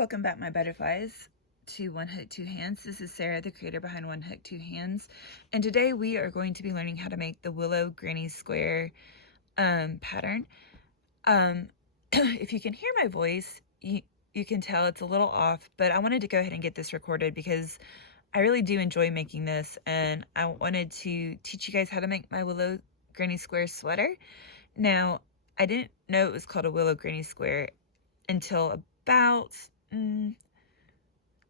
Welcome back, my butterflies, to One Hook, Two Hands. This is Sarah, the creator behind One Hook, Two Hands, and today we are going to be learning how to make the Willow Granny square pattern. If you can hear my voice, you can tell it's a little off, but I wanted to go ahead and get this recorded because I really do enjoy making this, and I wanted to teach you guys how to make my Willow Granny square sweater. Now, I didn't know it was called a Willow Granny square until about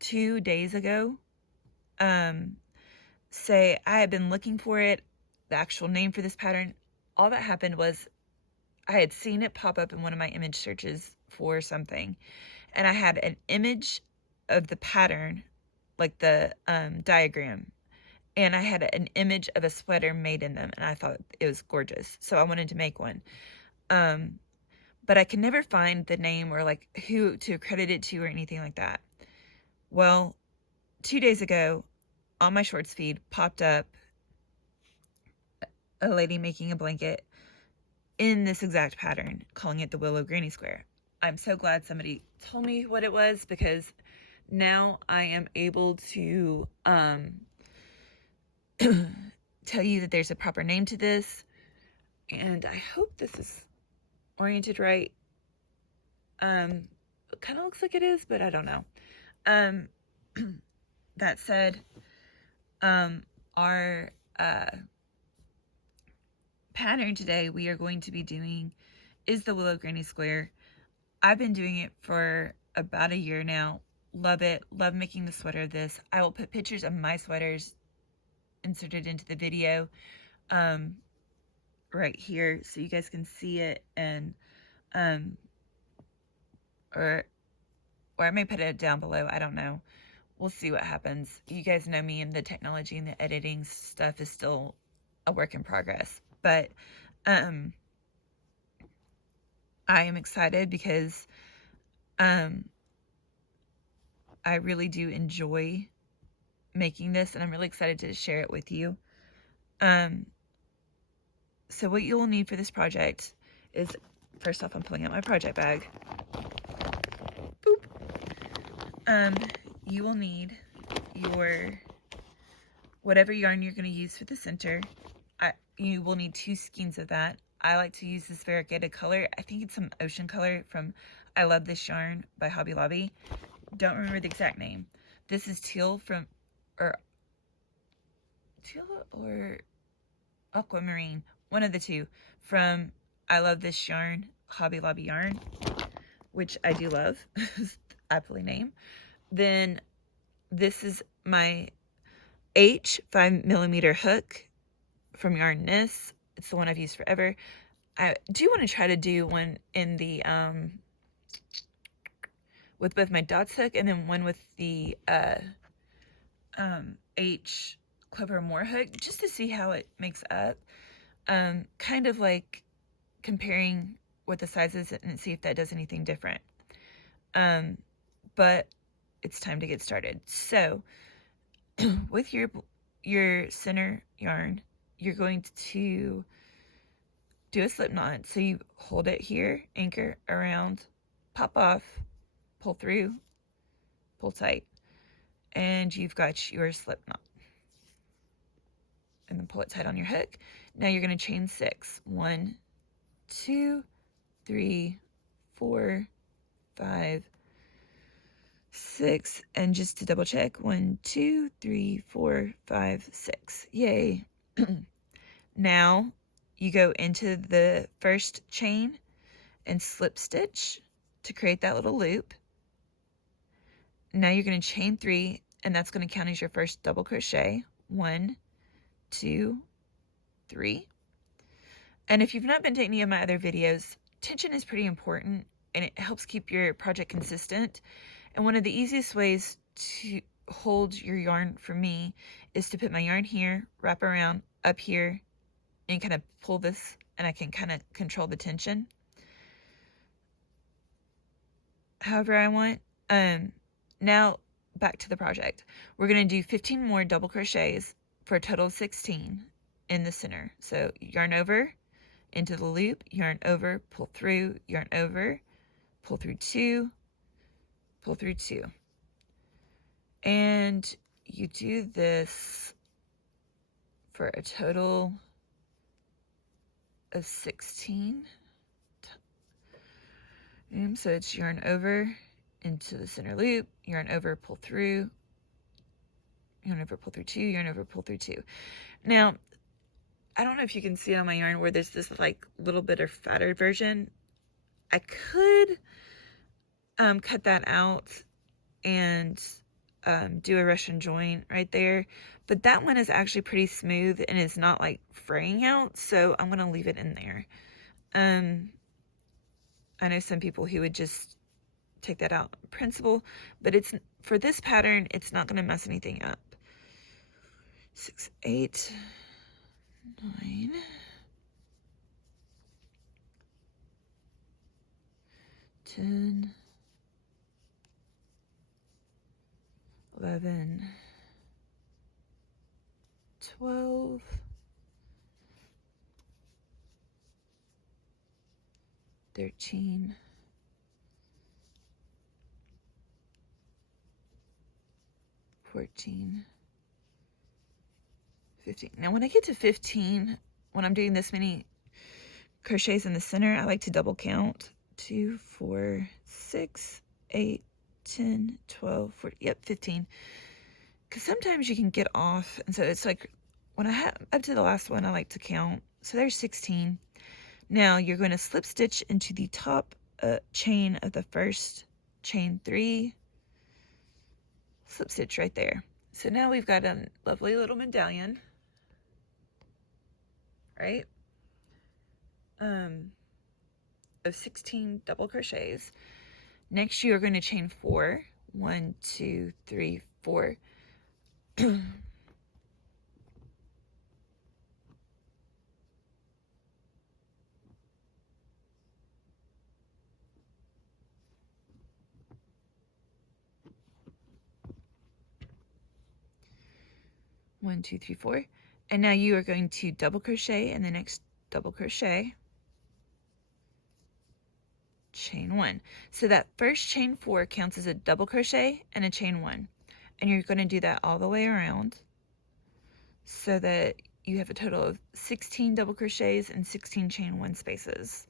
2 days ago. Say I had been looking for it, the actual name for this pattern. All that happened was I had seen it pop up in one of my image searches for something, and I had an image of the pattern, like the diagram, and I had an image of a sweater made in them, and I thought it was gorgeous, so I wanted to make one. But I can never find the name or like who to accredit it to or anything like that. Well, 2 days ago, on my shorts feed popped up a lady making a blanket in this exact pattern, calling it the Willow Granny square. I'm so glad somebody told me what it was, because now I am able to tell you that there's a proper name to this, and I hope this is oriented right. It kind of looks like it is, but I don't know. That said, our pattern today we are going to be doing is the Willow Granny square. I've been doing it for about a year now. Love it. Love making the sweater of this. I will put pictures of my sweaters inserted into the video right here so you guys can see it, and or I may put it down below. I don't know. We'll see what happens. You guys know me, and the technology and the editing stuff is still a work in progress. But I am excited because I really do enjoy making this, and I'm really excited to share it with you. So what you will need for this project is, first off, I'm pulling out my project bag. Boop. You will need your whatever yarn you're going to use for the center. You will need 2 skeins of that. I like to use this variegated color. I think it's some ocean color from I Love This Yarn by Hobby Lobby. Don't remember the exact name. This is teal or aquamarine, one of the two, from I Love This Yarn, Hobby Lobby yarn, which I do love. Aptly named. Then this is my H 5mm hook from Yarn Knits. It's the one I've used forever. I do want to try to do one in the with both my dots hook and then one with the H Clever More hook, just to see how it makes up. Kind of like comparing what the sizes and see if that does anything different. But it's time to get started. So with your center yarn, you're going to do a slip knot. So you hold it here, anchor around, pop off, pull through, pull tight, and you've got your slip knot. And then pull it tight on your hook. Now you're going to chain 6. 1, 2, 3, 4, 5, 6, and just to double check, 1, 2, 3, 4, 5, 6. Yay. Now you go into the first chain and slip stitch to create that little loop. Now you're going to chain 3, and that's going to count as your first double crochet. 1, 2, 3. And if you've not been to any of my other videos, tension is pretty important, and it helps keep your project consistent. And one of the easiest ways to hold your yarn for me is to put my yarn here, wrap around up here, and kind of pull this, and I can kind of control the tension however I want. Now back to the project. We're going to do 15 more double crochets for a total of 16 in the center. So yarn over into the loop, yarn over, pull through, yarn over, pull through 2, pull through 2. And you do this for a total of 16. So it's yarn over into the center loop, yarn over, pull through, yarn over, pull through 2, yarn over, pull through 2. Now, I don't know if you can see it on my yarn where there's this like little bit of fatter version. I could cut that out and do a Russian join right there, but that one is actually pretty smooth and it's not like fraying out, so I'm gonna leave it in there. I know some people who would just take that out in principle, but it's for this pattern, it's not gonna mess anything up. 6, 8, 9, 10, 11, 12, 13, 14, 15. Now when I get to 15, when I'm doing this many crochets in the center, I like to double count. 2, 4, 6, 8, 10, 12, 14, yep, 15. Because sometimes you can get off, and so it's like, when I have up to the last one, I like to count. So there's 16. Now you're going to slip stitch into the top chain of the first chain 3, slip stitch right there. So now we've got a lovely little medallion, right? Of 16 double crochets. Next you are going to chain 4. 1, 2, 3, 4. 1, 2, 3, 4. And now you are going to double crochet in the next double crochet, chain 1. So that first chain 4 counts as a double crochet and a chain 1. And you're going to do that all the way around so that you have a total of 16 double crochets and 16 chain 1 spaces.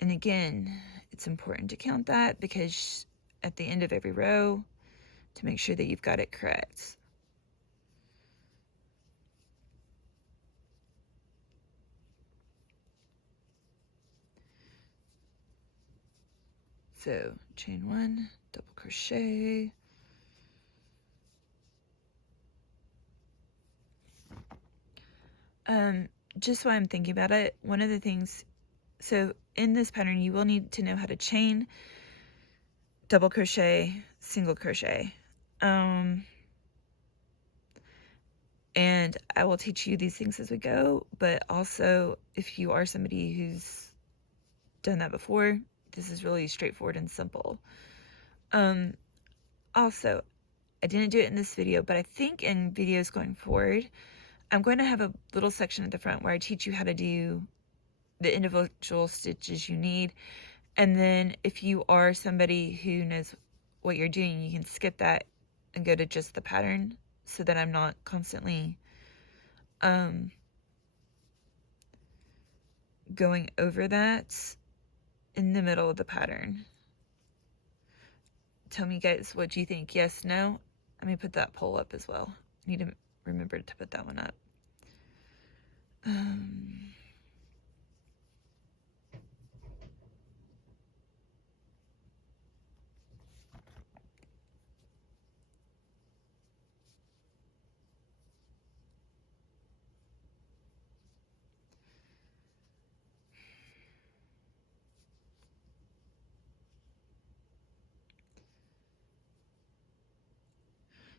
And again, it's important to count that because at the end of every row to make sure that you've got it correct. So chain 1, double crochet, just while I'm thinking about it, one of the things, so in this pattern you will need to know how to chain, double crochet, single crochet, and I will teach you these things as we go, but also if you are somebody who's done that before, this is really straightforward and simple. Also, I didn't do it in this video, but I think in videos going forward, I'm going to have a little section at the front where I teach you how to do the individual stitches you need. And then if you are somebody who knows what you're doing, you can skip that and go to just the pattern so that I'm not constantly going over that in the middle of the pattern. Tell me guys, what do you think? Yes, no? Let me put that poll up as well. I need to remember to put that one up.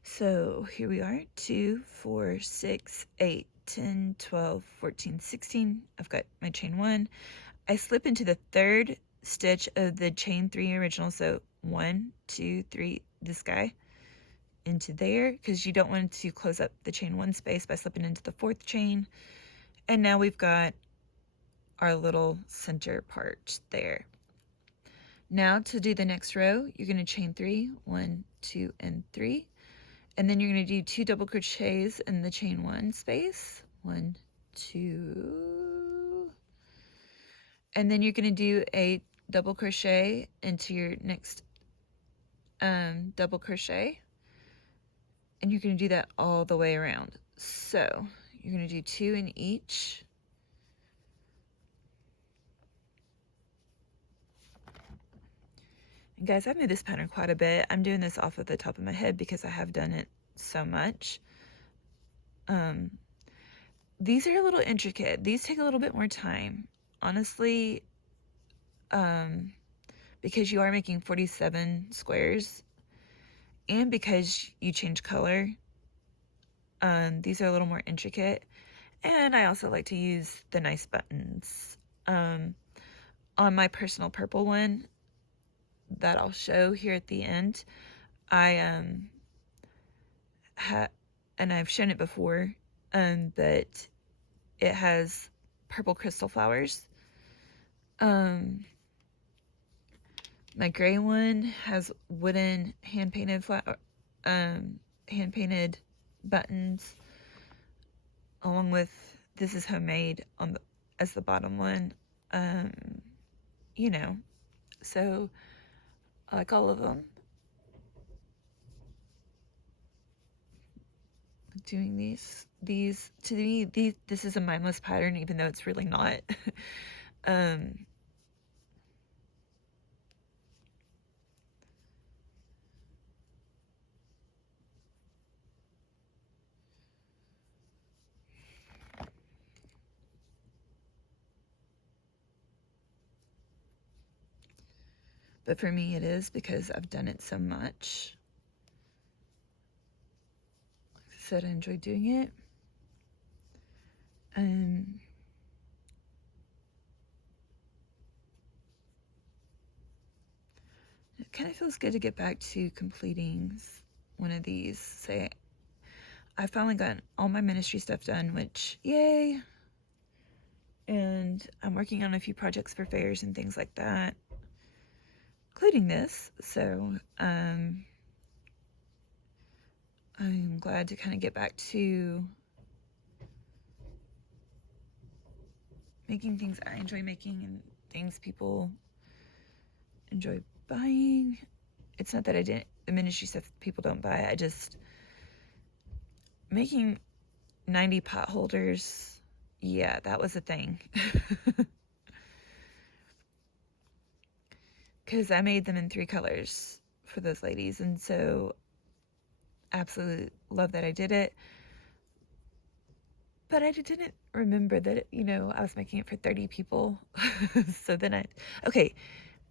So here we are, 2, 4, 6, 8, 10, 12, 14, 16. I've got my chain 1. I slip into the third stitch of the chain 3 original. So 1, 2, 3, this guy into there because you don't want to close up the chain 1 space by slipping into the 4th chain. And now we've got our little center part there. Now to do the next row, you're going to chain 3, 1, 2, and 3, and then you're going to do 2 double crochets in the chain 1 space, 1, 2, and then you're going to do a double crochet into your next double crochet, and you're going to do that all the way around. So you're going to do 2 in each. And guys, I've made this pattern quite a bit. I'm doing this off of the top of my head because I have done it so much. These are a little intricate. These take a little bit more time. Honestly, because you are making 47 squares and because you change color, these are a little more intricate. And I also like to use the nice buttons. On my personal purple one that I'll show here at the end, I and I've shown it before, but it has purple crystal flowers. My gray one has wooden hand-painted hand-painted buttons, along with this is homemade on the as the bottom one. You know, so I like all of them. Doing these to me, this is a mindless pattern, even though it's really not. But for me it is because I've done it so much. Like I said, I enjoy doing it. It kind of feels good to get back to completing one of these. Say, I finally got all my ministry stuff done, which, yay! And I'm working on a few projects for fairs and things like that, including this. So, I'm glad to kind of get back to making things I enjoy making and things people enjoy buying. It's not that the ministry stuff people don't buy. I just, making 90 pot holders, yeah, that was a thing. Because I made them in 3 colors for those ladies, and so absolutely love that I did it. But I didn't remember that, I was making it for 30 people. So then okay,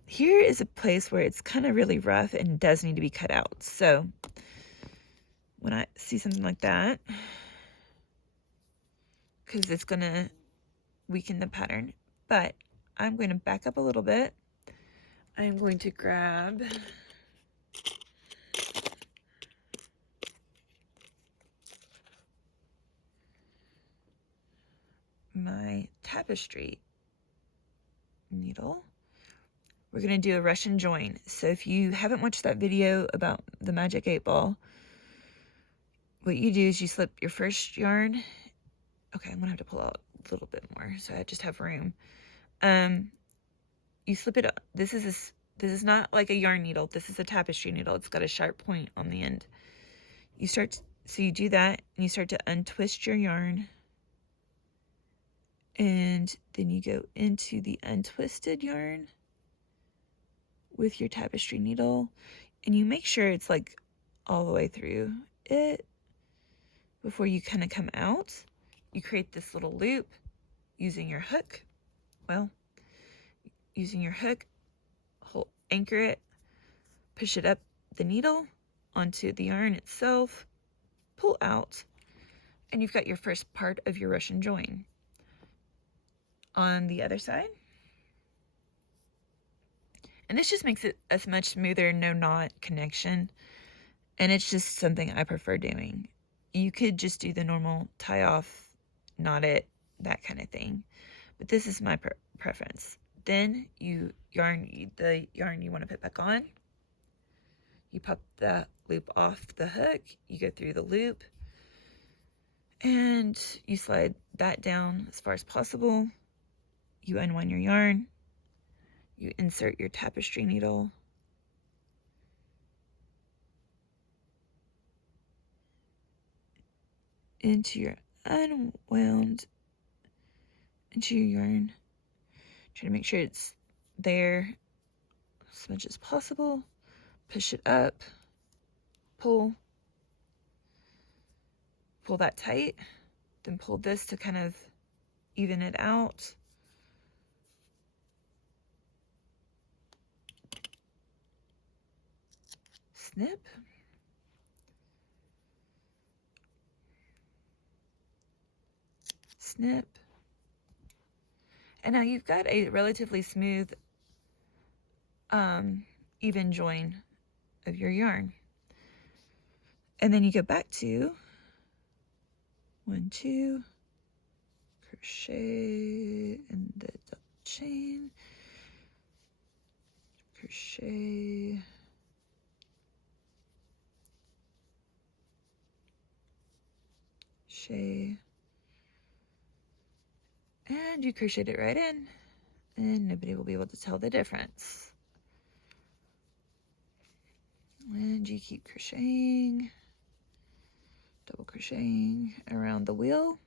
here is a place where it's kind of really rough and does need to be cut out. So when I see something like that, because it's going to weaken the pattern, but I'm going to back up a little bit. I'm going to grab my tapestry needle. We're going to do a Russian join. So if you haven't watched that video about the magic 8 ball, what you do is you slip your first yarn. Okay, I'm going to have to pull out a little bit more so I just have room. You slip it up. This is not like a yarn needle. This is a tapestry needle. It's got a sharp point on the end. So you do that and you start to untwist your yarn. And then you go into the untwisted yarn with your tapestry needle, and you make sure it's like all the way through it before you kind of come out. You create this little loop using your hook. Using your hook, anchor it, push it up the needle onto the yarn itself, pull out, and you've got your first part of your Russian join. On the other side, and this just makes it a much smoother no knot connection, and it's just something I prefer doing. You could just do the normal tie off, knot it, that kind of thing, but this is my preference. Then the yarn you want to put back on. You pop the loop off the hook, you go through the loop, and you slide that down as far as possible. You unwind your yarn, you insert your tapestry needle, into your unwound, into your yarn. Try to make sure it's there as much as possible. Push it up, pull that tight, then pull this to kind of even it out. Snip. Snip. And now you've got a relatively smooth, even join of your yarn. And then you go back to 1, 2, crochet in the double chain, crochet, crochet, and you crocheted it right in, and nobody will be able to tell the difference. And you keep crocheting, double crocheting around the wheel.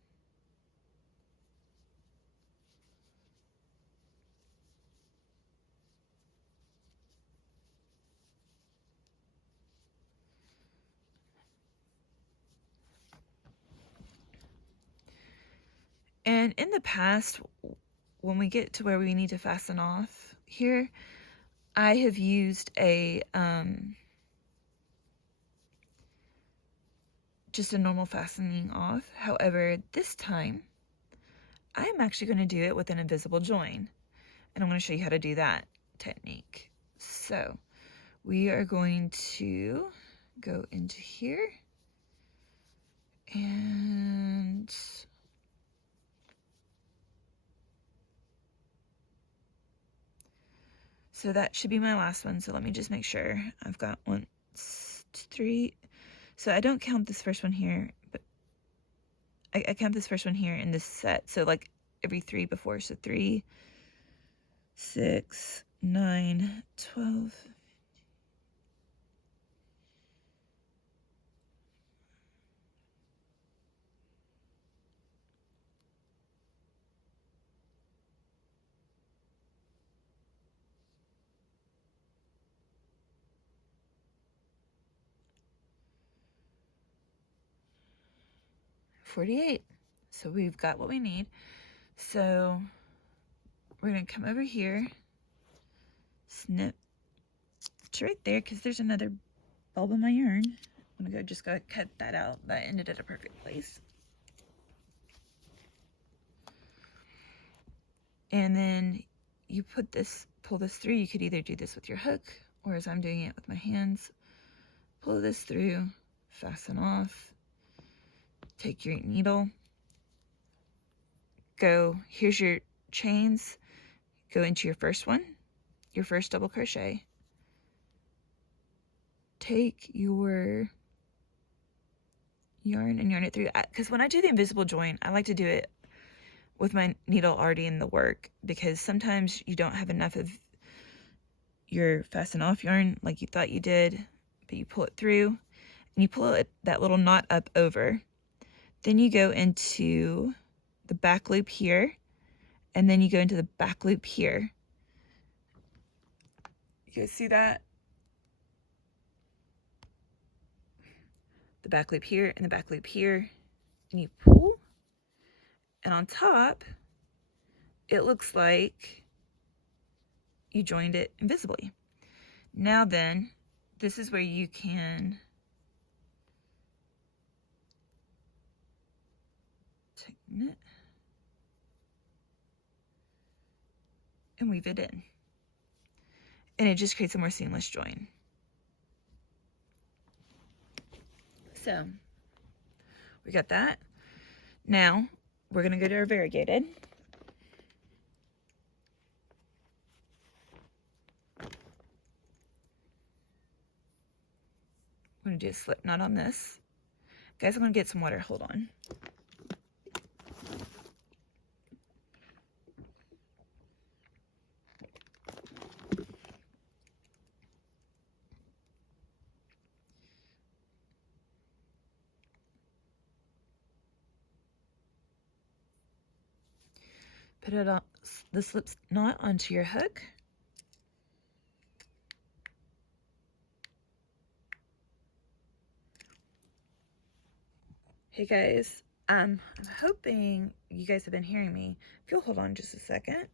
And in the past, when we get to where we need to fasten off here, I have used a just a normal fastening off. However, this time I'm actually going to do it with an invisible join, and I'm going to show you how to do that technique. So we are going to go into here, and so that should be my last one. So let me just make sure I've got 1, 2, 3. So I don't count this first one here, but I count this first one here in this set. So like every 3 before. So 3, 6, 9, 12. 48. So we've got what we need. So we're going to come over here, snip. It's right there because there's another bulb in my yarn. I'm going to just go cut that out. That ended at a perfect place. And then you pull this through. You could either do this with your hook, or as I'm doing it with my hands, pull this through, fasten off, take your needle, go, here's your chains, go into your first one, your first double crochet, take your yarn and yarn it through, because when I do the invisible join, I like to do it with my needle already in the work, because sometimes you don't have enough of your fasten off yarn like you thought you did, but you pull it through and you pull it, that little knot up over. Then you go into the back loop here, and then you go into the back loop here. You guys see that? The back loop here and the back loop here, and you pull, and on top it looks like you joined it invisibly. Now then, this is where you can tighten it and weave it in, and it just creates a more seamless join. So we got that. Now we're going to go to our variegated. I'm going to do a slip knot on this. Guys, I'm going to get some water. Hold on. Put it on the slip knot onto your hook. Hey guys, I'm hoping you guys have been hearing me. If you'll hold on just a second.